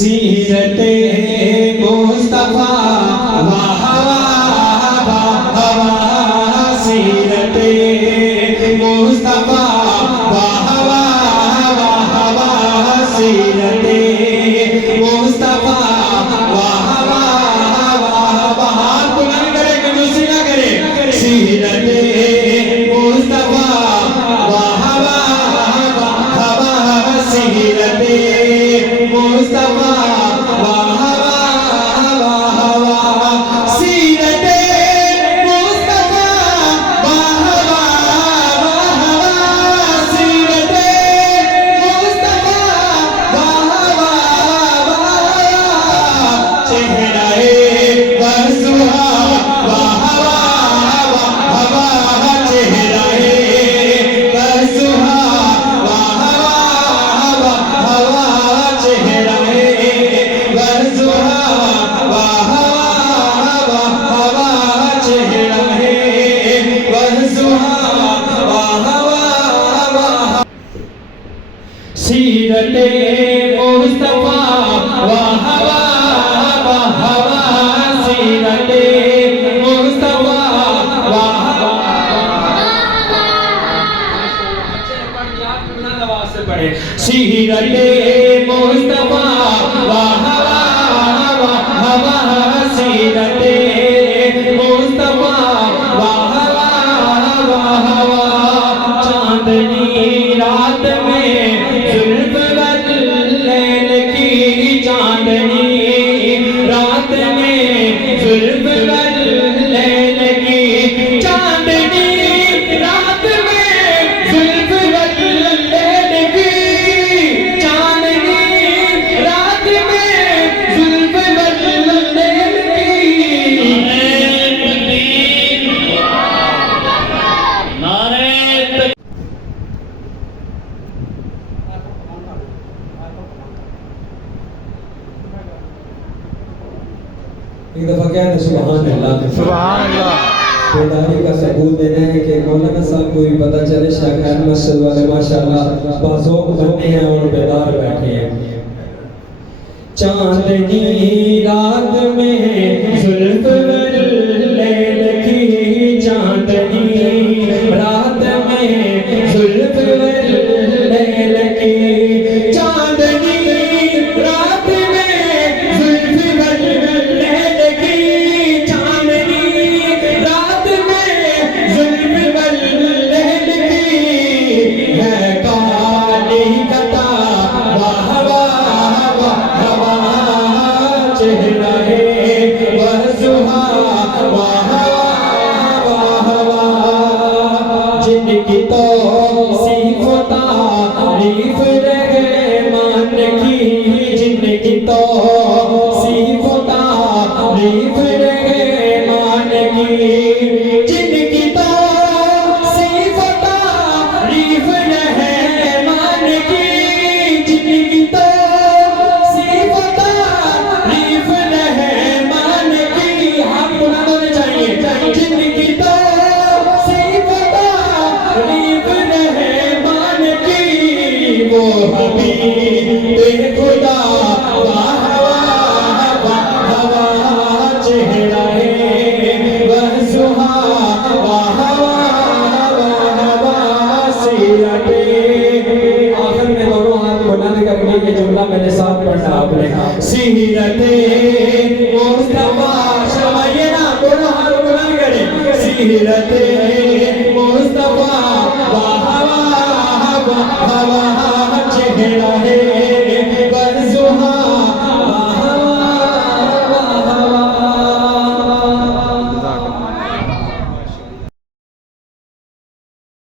सीरते मुस्तफा वाह वाह वाह वाह सीरते मुस्तफा वाह वाह वाह वाह सीरते मुस्तफा वाह वाह वाह वाह बुलंद करे कंजूसी ना करे सीरते मुस्तफा वाह वाह वाह वाह सीरते मुस्तफा वाह वाह वाह सीरते मुस्तफा वाह वाह वाह सीरते मुस्तफा वाह वाह चेहराए बरसुहा वाह वाह वाह चेहराए बरसुहा वाह वाह चेहराए बरसुहा वाह वाह चेहराए बरसुहा वाह वाह सीरते मुस्तफा वाह वाह वाह सीरते मुस्तफा वाह सीरते मुस्तफा वाह वाह वाह सीरते मुस्तफा वाह वाह वाह चांदनी रात में जुल्फ लैल की चांदनी रात में जुल्फ लैल की चांदनी रात में जुल्फ लैल की चांदनी रात में जुल्फ लैल की नारे एक दफा क्या है सुभान अल्लाह सुभान अल्लाह। बेदारी का सबूत देना है कि मौलाना साहब को भी पता चले शाखैर मस्जिद वाले माशाल्लाह बाज़ौक़ बने हैं और बेदार बैठे हैं। चांदनी रात में जुल्फ लैल की चांदनी रात में जुल्फ लैल की चांदनी रात में जुल्फ लैल की चांदनी रात में जुल्फ लैल की है काली कता वाह वाह वाह चेहराए बरसुहा वाह वाह जिनकी तो सिफता तारीफ रहमान की जिनकी तो सिफता तारीफ रहमान की जिनकी तो सिफता तारीफ रहमान की जिनकी तो सिफता तारीफ रहमान की हाथ बुलंद होने चाहिए जिनकी तो सिफता तारीफ रहमान की वो हबीब खुदा वाह वाह वाह चेहराए बरसुहा वाह वाह सीरते। आखिर में दोनों हाथ बुलंद करके ये जुमला मेरे साथ पढ़ना आपने सीरते मुस्तफा शमाइए ना दोनों हाथ बुलंद करें सीरते मुस्तफा वाह वाह वाह चेहरा है